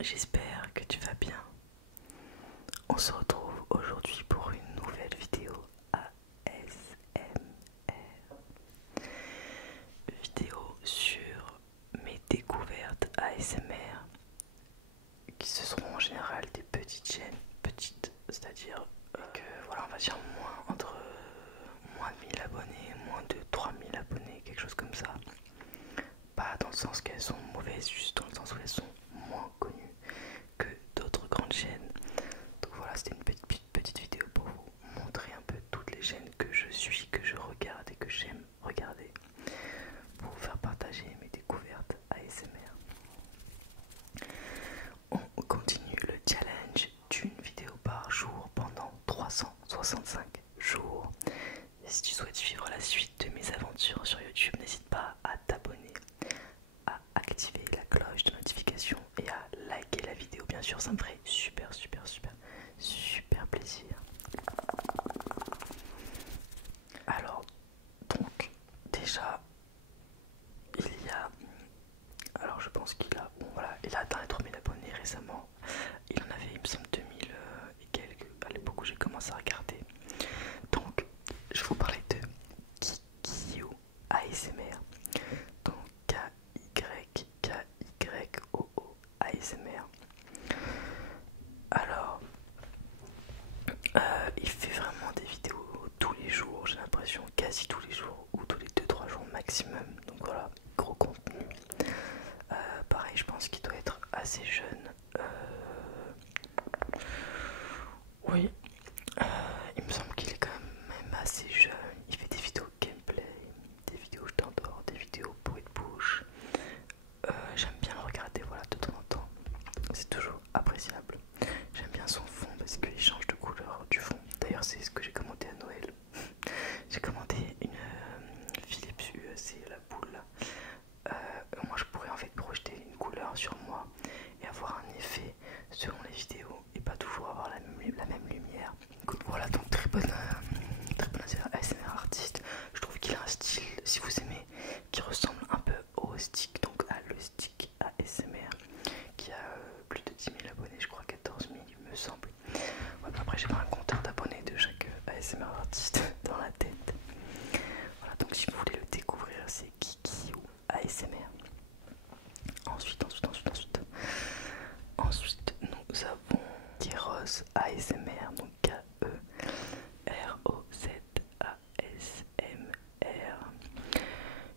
j'espère que tu vas bien. On se retrouve aujourd'hui pour une nouvelle vidéo ASMR. Vidéo sur mes découvertes ASMR qui ce seront en général des petites chaînes, petites, c'est-à-dire que voilà, on va dire moins de 1000 abonnés, moins de 3000 abonnés, quelque chose comme ça. Pas dans le sens qu'elles sont mauvaises, juste dans le sens où elles sont moins connues que d'autres grandes chaînes. Donc voilà, c'était une petite vidéo pour vous montrer un peu toutes les chaînes que je suis, que je regarde et que j'aime regarder, pour vous faire partager mes découvertes ASMR. On continue le challenge d'une vidéo par jour pendant 365 jours. Et si tu souhaites suivre la suite de mes aventures sur YouTube, n'hésite pas à t'abonner, à activer la cloche de notification et à liker la vidéo. Bien sûr, ça me ferait super plaisir. Alors, donc, déjà, il y a... Alors, je pense qu'il a... Bon, voilà, il a atteint les 3000 abonnés récemment. Il en avait, il me semble, 2000 et quelques à l'époque où j'ai commencé à regarder. Donc, je vais vous parler de Kikyo ASMR. Donc, Kykyoo ASMR. Alors, il fait vraiment des vidéos tous les jours, j'ai l'impression, quasi tous les jours, ou tous les 2-3 jours maximum. Donc voilà, gros contenu. Pareil, je pense qu'il doit être assez jeune. Oui, il me semble qu'il est quand même assez jeune. Il fait des vidéos gameplay, des vidéos je t'endors, des vidéos bruit de bouche. J'aime bien le regarder, voilà, de temps en temps. C'est toujours appréciable. J'aime bien son fond parce qu'il change de couleur du fond. D'ailleurs, c'est ce que j'ai commandé à Noël. J'ai commandé une Philips Hue, c'est la boule là. Moi, je pourrais en fait projeter une couleur sur moi et avoir un effet selon les vidéos et pas toujours avoir la même lumière. Voilà, donc très bonne ASMR artiste. Je trouve qu'il a un style, si vous aimez, qui ressemble un peu au stick, donc à le stick ASMR, qui a plus de 10 000 abonnés, je crois 14 000 il me semble. Ouais, après j'ai pas un compteur d'abonnés de chaque ASMR artiste dans la tête. Voilà, donc si vous voulez le découvrir, c'est Kikyo ASMR. Ensuite, nous avons Keros ASMR, donc Keroz ASMR,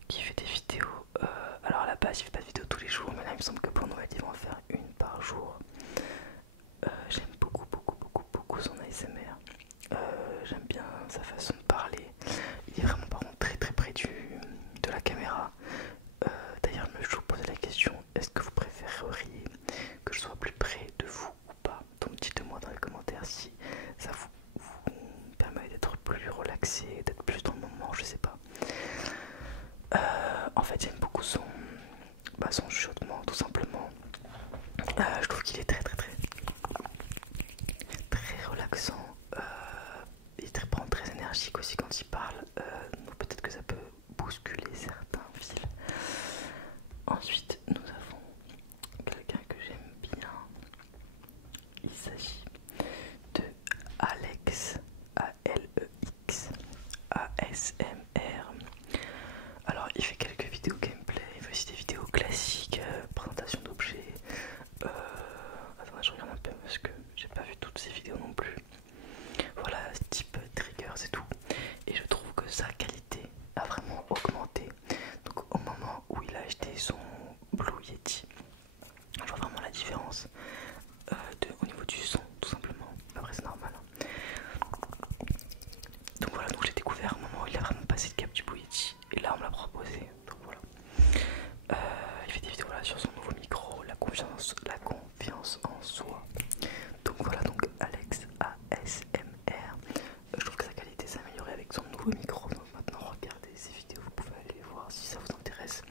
qui fait des vidéos. Alors à la base, il fait pas de vidéos tous les jours, mais là il me semble que pour Noël, ils vont en faire une par jour. J'aime beaucoup son ASMR. J'aime bien sa façon de parler. Il est vraiment par contre très près de la caméra. D'ailleurs, je me posais la question, est-ce que vous préféreriez que je sois plus près de vous ou pas? Donc dites-moi dans les commentaires si ça vous permet d'être plus relaxé, d'être plus dans le moment, je sais pas. En fait, j'aime beaucoup son chuchotement, tout simplement. Je trouve qu'il est très relaxant. Il prend très énergique aussi quand il parle. Donc peut-être que ça peut bousculer certains fils. Ensuite, nous avons quelqu'un que j'aime bien. Il s'agit de Alex, ALEX ASMR. Alors, il fait quelques vidéos gameplay, il fait aussi des vidéos classiques, présentation d'objets. Attendez, je regarde un peu parce que j'ai pas vu toutes ces vidéos non plus. Voilà, type triggers et tout. Et je trouve que sa qualité a vraiment augmenté. Donc, au moment où il a acheté son Blue Yeti, je vois vraiment la différence au niveau du son, tout simplement. Après, c'est normal. Donc voilà, donc j'ai découvert au moment où il a vraiment passé le cap du Blue Yeti. Et là, on me l'a proposé. Donc voilà. Il fait des vidéos là, sur son nouveau micro, la confiance en soi. Donc voilà, donc Alex ASMR. Je trouve que sa qualité s'est améliorée avec son nouveau micro. Donc maintenant, regardez ces vidéos, vous pouvez aller les voir si ça vous intéresse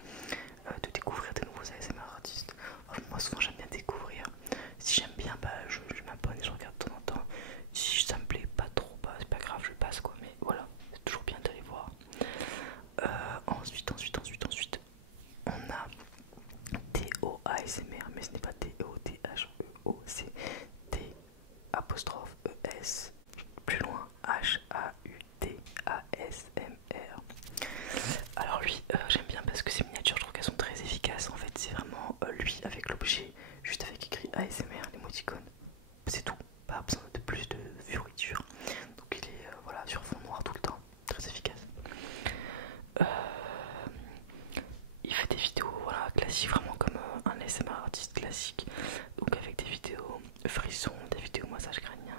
de découvrir des nouveaux ASMR artistes. avec l'objet, juste avec écrit ASMR, l'émoticône. C'est tout, pas besoin de plus de fioritures. Donc il est voilà, sur fond noir tout le temps, très efficace. Il fait des vidéos voilà, classiques, vraiment comme un ASMR artiste classique. Donc avec des vidéos frissons, des vidéos massage crânien,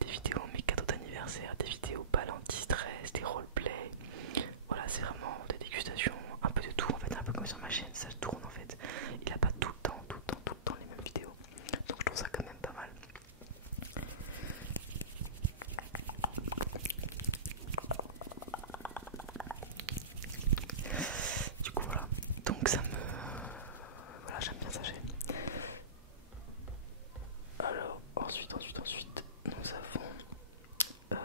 des vidéos mes cadeaux d'anniversaire, des vidéos balles anti-stress, des roleplay. Voilà, c'est vraiment des dégustations, un peu de tout en fait, un peu comme sur ma chaîne, ça tourne en fait. Il a pas tout le temps les mêmes vidéos. Donc je trouve ça quand même pas mal. Du coup voilà, donc ça me... Voilà, j'aime bien sa chaîne. Alors ensuite, nous avons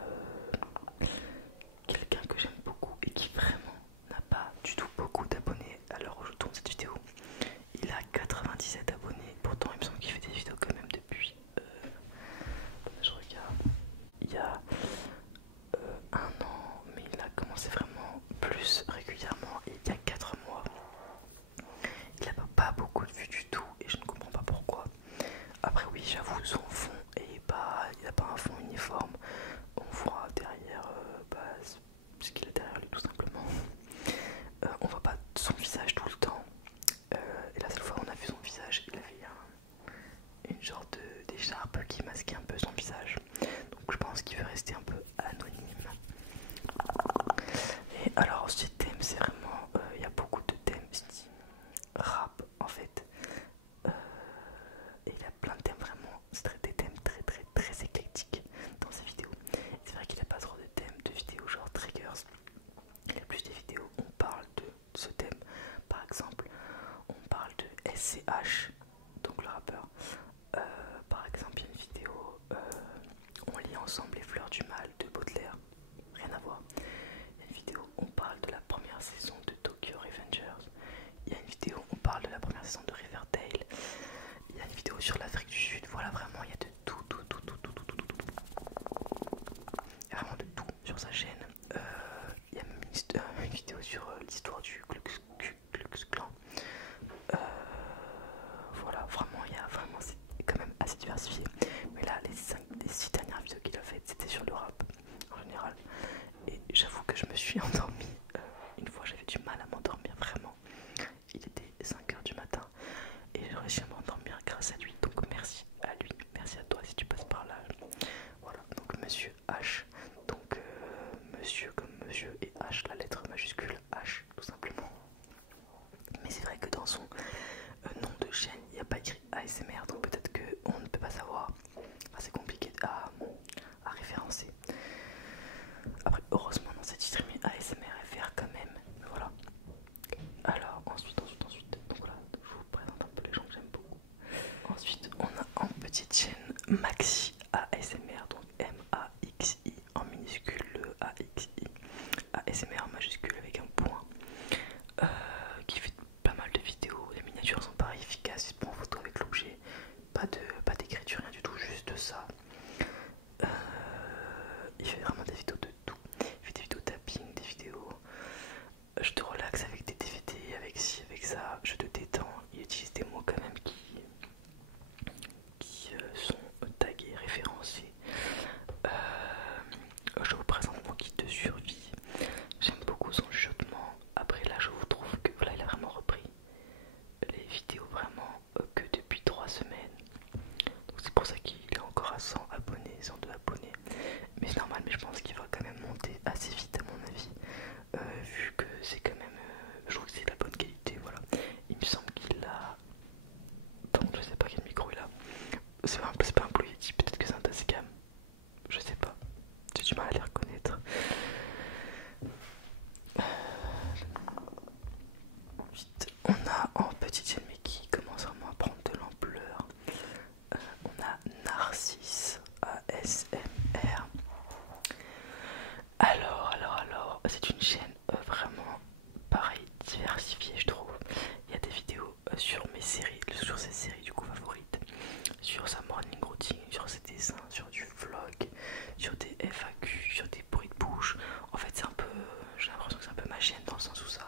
quelqu'un que j'aime beaucoup et qui vraiment n'a pas du tout beaucoup d'abonnés à l'heure où je tourne cette vidéo. Il a 97 abonnés, pourtant il me semble qu'il fait des vidéos quand même depuis, je regarde, il y a un an, mais il a commencé vraiment plus régulièrement il y a 4 mois. Il n'a pas beaucoup de vues du tout et je ne comprends pas pourquoi. Après oui, j'avoue, son fond est pas, il n'a pas un fond uniforme. On voit derrière ce qu'il a derrière lui tout simplement. On voit pas son visage tout le temps. Et la seule fois où on a vu son visage, il avait une genre d'écharpe qui masquait un peu son visage. Donc je pense qu'il veut rester un peu anonyme. Et alors ce thème, c'est vraiment, il y a beaucoup de thèmes style rap en fait. Et il a plein de thèmes vraiment, c'est des thèmes très éclectiques dans ses vidéos. C'est vrai qu'il a pas trop de thèmes de vidéos genre triggers. Il y a plus des vidéos où on parle de ce thème. Par exemple, on parle de SCH, donc le rappeur. Par exemple, il y a une vidéo, on lit ensemble les fleurs du mal de Baudelaire. Rien à voir. Il y a une vidéo où on parle de la première saison de Tokyo Revengers. Il y a une vidéo où on parle de la première saison de Riverdale. Il y a une vidéo sur l'Afrique du Sud. Voilà, vraiment, il y a de tout. Il y a vraiment de tout sur sa chaîne. Il y a même une vidéo sur l'histoire du Klux Klan. Voilà, vraiment, il y a vraiment, c'est quand même assez diversifié. Mais là, les 6 dernières vidéos qu'il a faites, c'était sur le rap en général. Et j'avoue que je me suis endormie. Une fois, j'avais du mal à m'endormir, vraiment. Il était 5h du matin et j'ai réussi à m'endormir grâce à lui. Donc merci à lui, merci à toi si tu passes par là. Voilà, donc monsieur H. Donc monsieur comme monsieur et H, la lettre majuscule H, tout simplement. Mais c'est vrai que dans son nom de chaîne, il n'y a pas écrit ASMR, donc peut-être qu'on ne peut pas savoir. Enfin, c'est compliqué à référencer. Après, heureusement, dans cette streaming ASMR FR quand même. Mais voilà. Alors, ensuite. Donc voilà, je vous présente un peu les gens que j'aime beaucoup. Ensuite, on a en petite chaîne Maxi ASMR, donc M-A-X-I en minuscule, le A-X-I. ASMR en majuscule avec un point. Qui fait pas mal de vidéos. Les miniatures sont pareil efficaces, il se prend en photo avec l'objet. Pas d'écriture, rien du tout, juste ça. Il fait vraiment des vidéos de tout. Il fait des vidéos tapping, des vidéos je te relaxe avec des DVD, avec ci, avec ça, je te détends. Il utilise des mots quand même qui sont tagués, référencés. Je vous présente mon kit de survie. J'aime beaucoup son chuchotement. Après là je vous trouve que voilà, il a vraiment repris les vidéos vraiment que depuis 3 semaines. Donc c'est pour ça qu'il est encore à 100 abonnés, 102 abonnés. Mais c'est normal, mais je pense qu'il va quand même monter assez vite à mon avis. Vu que c'est quand même, je trouve que c'est de la bonne qualité, voilà. Il me semble qu'il a, bon, je sais pas quel micro il a. C'est pas un Blue Yeti, peut-être que c'est un Tascam. Je sais pas, j'ai du mal à les reconnaître. Ensuite, on a en petite chaîne mais qui commence vraiment à prendre de l'ampleur. On a Narcisse ASMR. Alors, c'est une chaîne vraiment pareil, diversifiée je trouve. Il y a des vidéos sur mes séries, sur ses séries du coup favorites, sur sa morning routine, sur ses dessins, sur du vlog, sur des FAQ, sur des bruits de bouche. En fait c'est un peu, j'ai l'impression que c'est un peu ma chaîne dans le sens où ça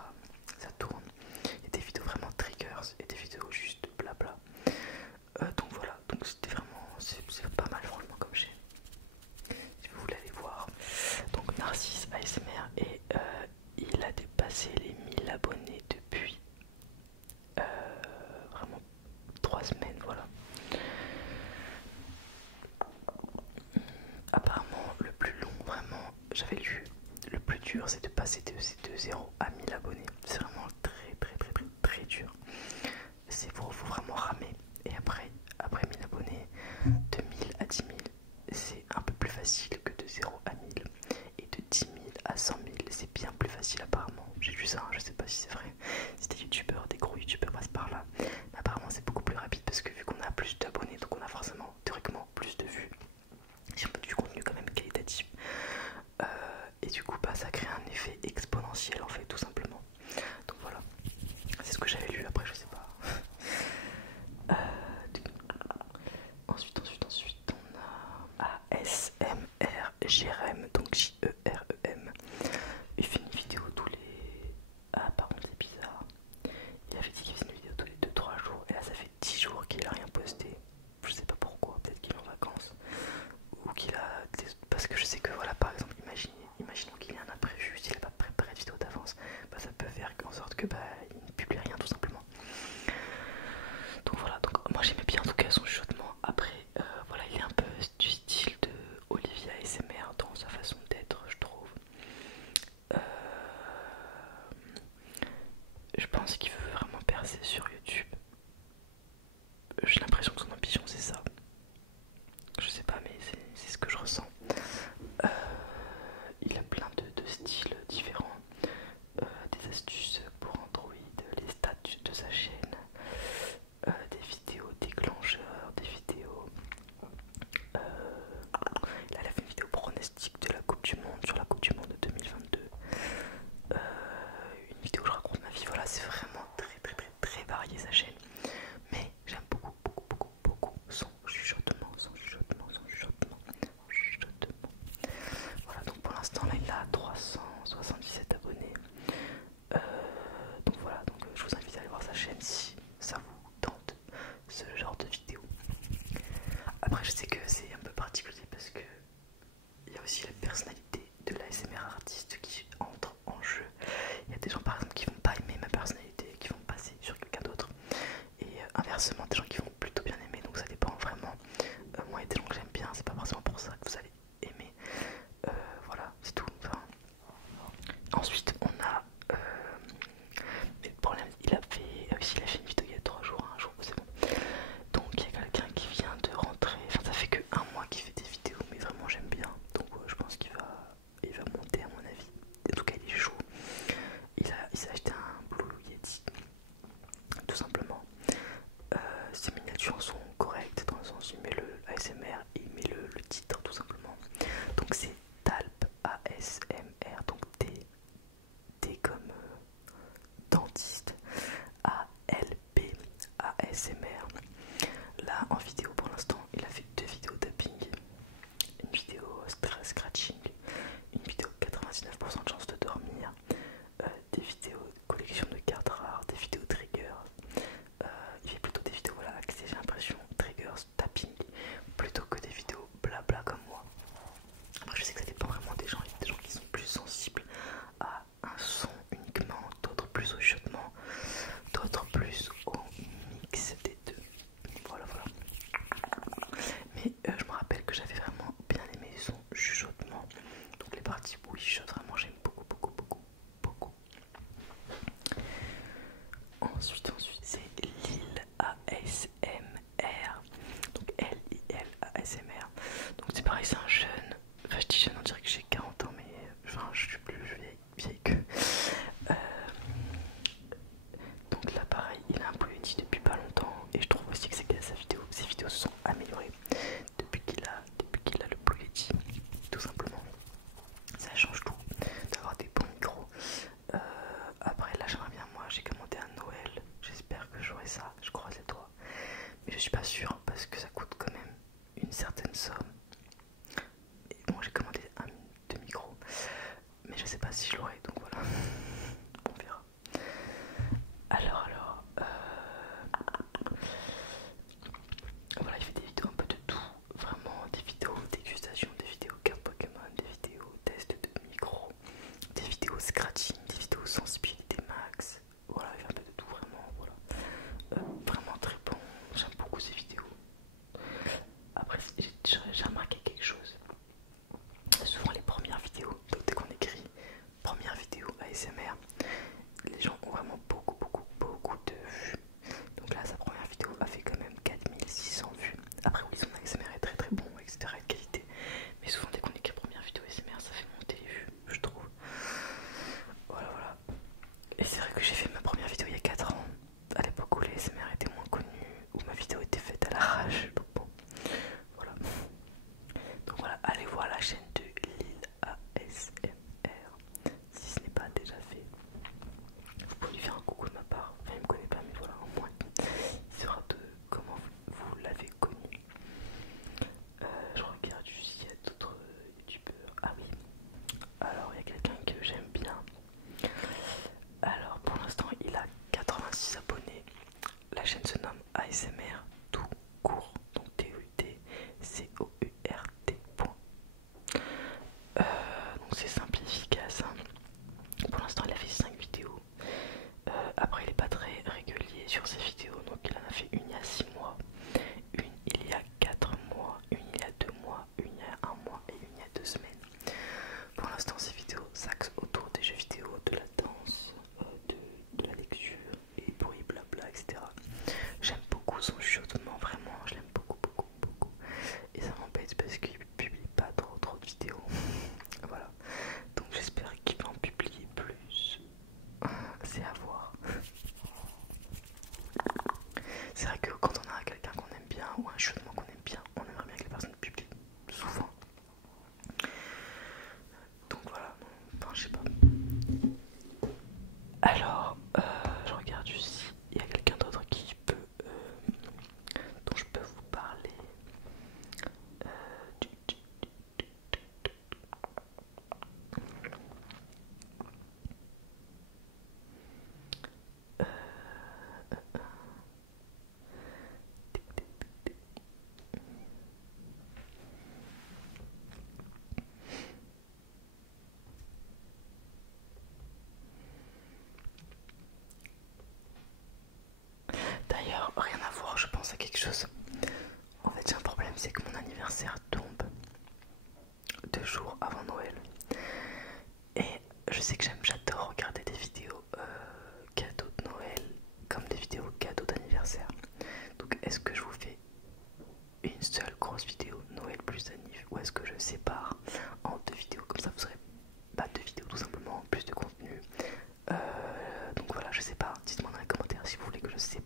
tourne. Il y a des vidéos vraiment triggers et des vidéos juste blabla. passer de 0 à 1000 abonnés. C'est vraiment très dur. Faut vraiment ramer. Et après 1000 abonnés, de 1000 à 10 000, c'est un peu plus facile que de 0 à 1000. Et de 10 000 à 100 000, c'est bien plus facile apparemment. J'ai lu ça, hein, je sais pas si c'est vrai. Si des youtubeurs, des gros youtubeurs passent par là. Mais apparemment c'est beaucoup plus rapide parce que vu qu'on a plus d'abonnés, donc on a forcément théoriquement plus de vues. Si on peut du contenu quand même qualitatif. Et du coup bah, ça crée un effet exponentiel en fait tout simplement. Donc voilà, c'est ce que j'avais lu, après je sais pas. Ensuite on a ASMR Jérém, donc Jerem. Il fait une vidéo tous les... Ah par contre c'est bizarre. Il avait dit qu'il faisait une vidéo tous les 2-3 jours et là ça fait 10 jours qu'il a rien posté. Je sais pas pourquoi, peut-être qu'il est en vacances. Ou qu'il a... Parce que je sais que voilà par exemple, imaginons qu'il y a un imprévu, s'il n'a pas préparé de vidéo d'avance, bah, ça peut faire en sorte que bah, il ne publie rien tout simplement. Donc voilà, donc moi j'aimais bien en tout cas son chuchotement. Après voilà, il est un peu du style de Olivia ASMR dans sa façon d'être, je trouve. Je pense qu'il veut vraiment percer sur YouTube. J'ai l'impression que son ambition c'est ça. Je sais pas, mais c'est ce que je ressens. Il a plein de styles différents, des astuces pour Android, les stats de sa chaîne, des vidéos déclencheurs, des vidéos. Là, il a fait une vidéo pronostic de la Coupe du Monde sur la Coupe du Monde de 2022. Une vidéo où je raconte ma vie. Voilà, c'est vraiment très varié sa chaîne. Mais j'aime beaucoup son chuchotement. Voilà, donc pour l'instant là il a 377 abonnés. Donc voilà, donc je vous invite à aller voir sa chaîne si ça vous tente ce genre de vidéo. Après je sais que c'est un peu particulier parce que il y a aussi la personnalité de l'ASMR artiste qui entre en jeu. Il y a des gens par exemple qui vont pas aimer ma personnalité, qui vont passer sur quelqu'un d'autre. Et inversement des gens qui vont plutôt bien aimer, donc ça dépend vraiment. Moi il y a des gens que j'aime bien, c'est pas forcément pour ça que vous allez aimer. Voilà, c'est tout. Enfin, ensuite on a mais le problème, il a fait une vidéo il y a 3 jours, un jour, c'est bon. Donc il y a quelqu'un qui vient de rentrer, enfin ça fait que 1 mois qu'il fait des vidéos, mais vraiment j'aime bien. Donc je pense qu'il va monter à mon avis. En tout cas il est chaud. Il s'est acheté un Blue Yeti, tout simplement. Ses miniatures sont correctes dans le sens où il met le ASMR et il met le titre tout simplement. Donc c'est Talp ASMR, donc T comme dentiste, ALP ASMR. Là en vidéo pour l'instant il a fait 2 vidéos tapping, une vidéo stress scratching, une vidéo 99% de chance de dormir, des vidéos de collection de cartes rares, des vidéos triggers. Il fait plutôt des vidéos voilà, axées, j'ai l'impression, triggers, tapping, plutôt que des vidéos blabla comme moi. Après je sais que ça dépend vraiment des gens, il y a des gens qui sont plus sensibles à un son uniquement, d'autres plus au chuchotement, d'autres plus au mix des deux. Voilà. Mais je me rappelle que j'avais vraiment bien aimé son chuchotement. Donc les parties où il chuchote vraiment j'aime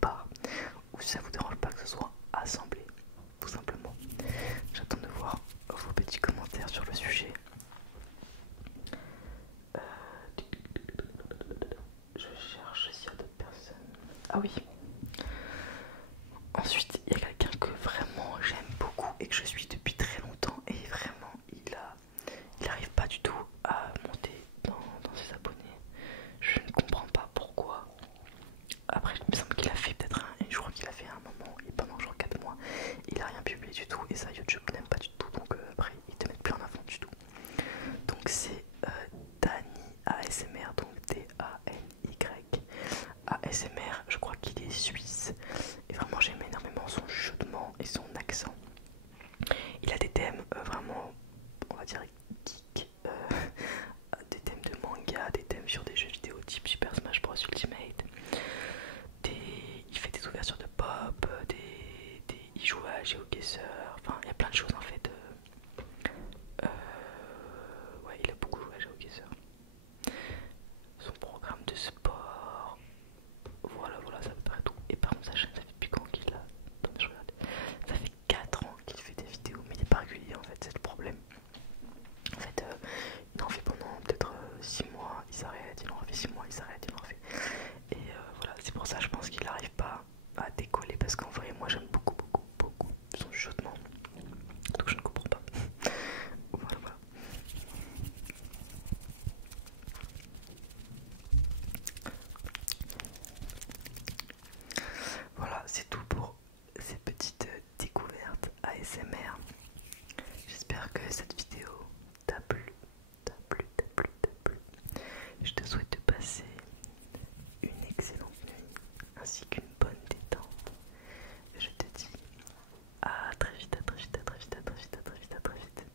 part, ou si ça vous dérange pas que ce soit assemblé, tout simplement. J'attends de voir vos petits commentaires sur le sujet. Je cherche s'il y a d'autres personnes. Ah oui. Ensuite, il y a quelqu'un que vraiment j'aime beaucoup et que je suis depuis très longtemps, et vraiment il arrive pas du tout à monter dans ses abonnés. Je ne comprends pas pourquoi. Après, il me semble qu'il a fait peut-être je crois qu'il a fait un moment, et pendant genre 4 mois, il a rien publié du tout, et ça YouTube n'aime pas du tout, donc après ils te mettent plus en avant du tout. Donc c'est Dany ASMR, donc D-A-N-Y ASMR, je crois qu'il est suisse, et vraiment j'aime énormément son chuchotement et son accent. Il a des thèmes vraiment, on va dire geek, des thèmes de manga, des thèmes sur des jeux vidéo type Super Smash Bros Ultimate. Il fait des ouvertures de pop, il joue à GeoGuessr, enfin il y a plein de choses en fait. Ouais, il a beaucoup joué à GeoGuessr. Son programme de sport, voilà, ça peut paraître tout. Et par contre sa chaîne, ça fait depuis quand qu'il a... Attendez, je regarde. Ça fait 4 ans qu'il fait des vidéos, mais il n'est pas régulier en fait, c'est le problème. En fait, il en fait pendant peut-être 6 mois, il s'arrête, il en refait 6 mois, il s'arrête, il en refait. Et voilà, c'est pour ça je pense qu'il n'arrive pas à décoller, parce qu'en vrai moi j'aime beaucoup son chuchotement, donc je ne comprends pas. Voilà. Voilà, c'est tout pour ces petites découvertes ASMR. J'espère que cette vidéo t'a plu. Je te souhaite de passer une excellente nuit ainsi qu'une bonne détente. Je te dis à très vite,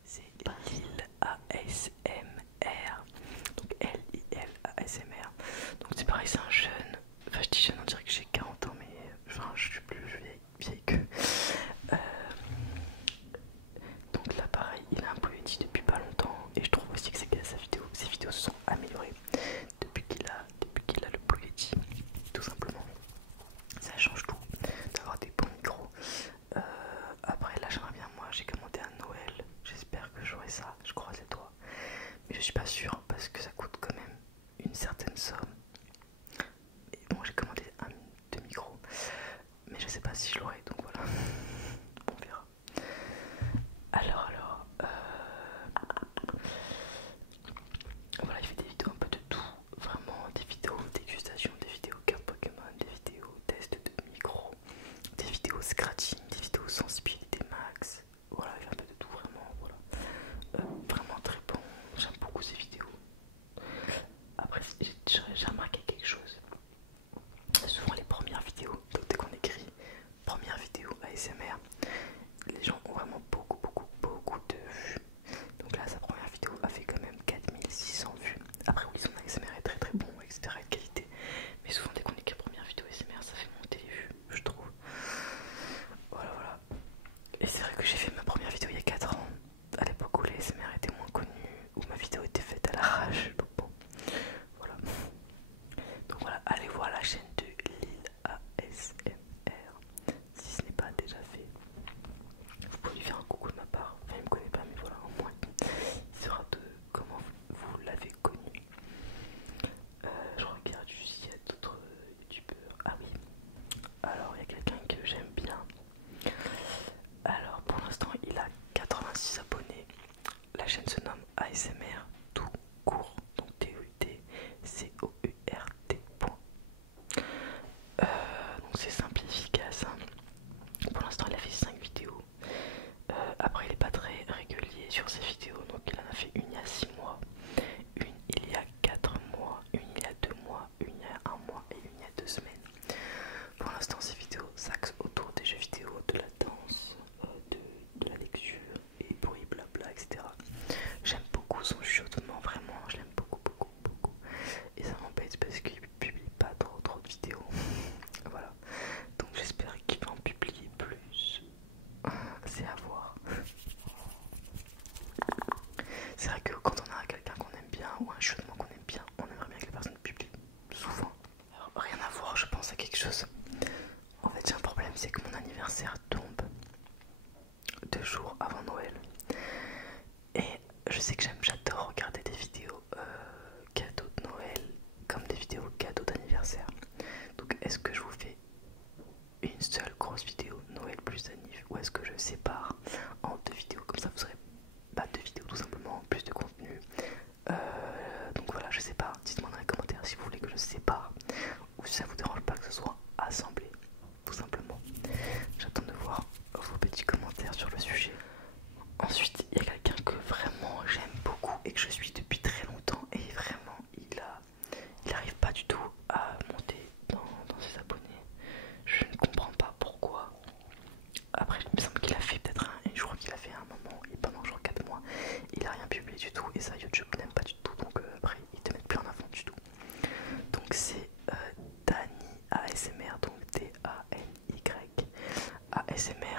C'est Lil ASMR, donc Lil ASMR. Donc c'est pareil, c'est un jeune, enfin je dis jeune, on dirait que j'ai 40 ans, mais enfin je suis plus vieille que. Donc là pareil, il a un peu edit depuis pas longtemps, et je trouve aussi que ses vidéos se sont améliorées depuis qu'il a le Blue Yeti, tout simplement. Ça change tout d'avoir des bons micros. Après là j'aimerais bien, moi j'ai commandé un Noël, j'espère que j'aurai ça, je croise les doigts, mais je suis pas sûre parce que ça coûte quand même une certaine somme. Et bon, j'ai commandé deux micros, mais je sais pas si je l'aurai, donc voilà, on verra. Alors, voilà, il fait des vidéos un peu de tout, vraiment des vidéos dégustation, des vidéos cartes Pokémon, des vidéos test de micro, des vidéos scratching, des vidéos sensibilité max. Voilà, il fait un peu de tout, vraiment, voilà. Vraiment très bon, j'aime beaucoup ces vidéos. Après, j'ai remarqué quelque chose. Souvent les premières vidéos, donc dès qu'on écrit première vidéo ASMR, les gens ont vraiment beaucoup de vues. Donc là sa première vidéo a fait quand même 4600 vues. Après oui, son ASMR est très bon, etc, de qualité. Mais souvent dès qu'on écrit première vidéo ASMR, ça fait monter les vues, je trouve. Voilà. Et c'est vrai que j'ai fait ma première vidéo il y a 4 ans, à l'époque où les ASMR étaient moins connus, où ma vidéo était faite à l'arrache. Donc bon, voilà. Donc voilà, allez voir la chaîne de Lil ASMR si ce n'est pas déjà fait. Vous pouvez lui faire un coucou de ma part. Enfin, il me connaît pas, mais voilà, au moins il saura de comment vous l'avez connu. Je regarde juste s'il y a d'autres youtubeurs. Ah oui, alors il y a quelqu'un que j'aime bien. Alors pour l'instant, une seule grosse vidéo Noël plus Anniv, ou est-ce que je sépare en 2 vidéos, comme ça vous aurez pas 2 vidéos tout simplement, plus de contenu. Donc voilà, je sais pas, dites-moi dans les commentaires si vous voulez que je sépare ou si ça vous dérange pas que ce soit assemblé, tout simplement. J'attends de voir vos petits commentaires sur le sujet. Ensuite, il y a quelqu'un que vraiment j'aime beaucoup et que je suis depuis très longtemps, et vraiment il arrive pas du tout à monter dans ses abonnés. Je ne comprends pas pourquoi. Après, il me semble qu'il a fait peut-être je crois qu'il a fait un moment, et pendant genre 4 mois, il a rien publié du tout, et ça YouTube n'aime pas du tout, donc après ils te mettent plus en avant du tout. Donc c'est Dany ASMR, donc D-A-N-Y ASMR.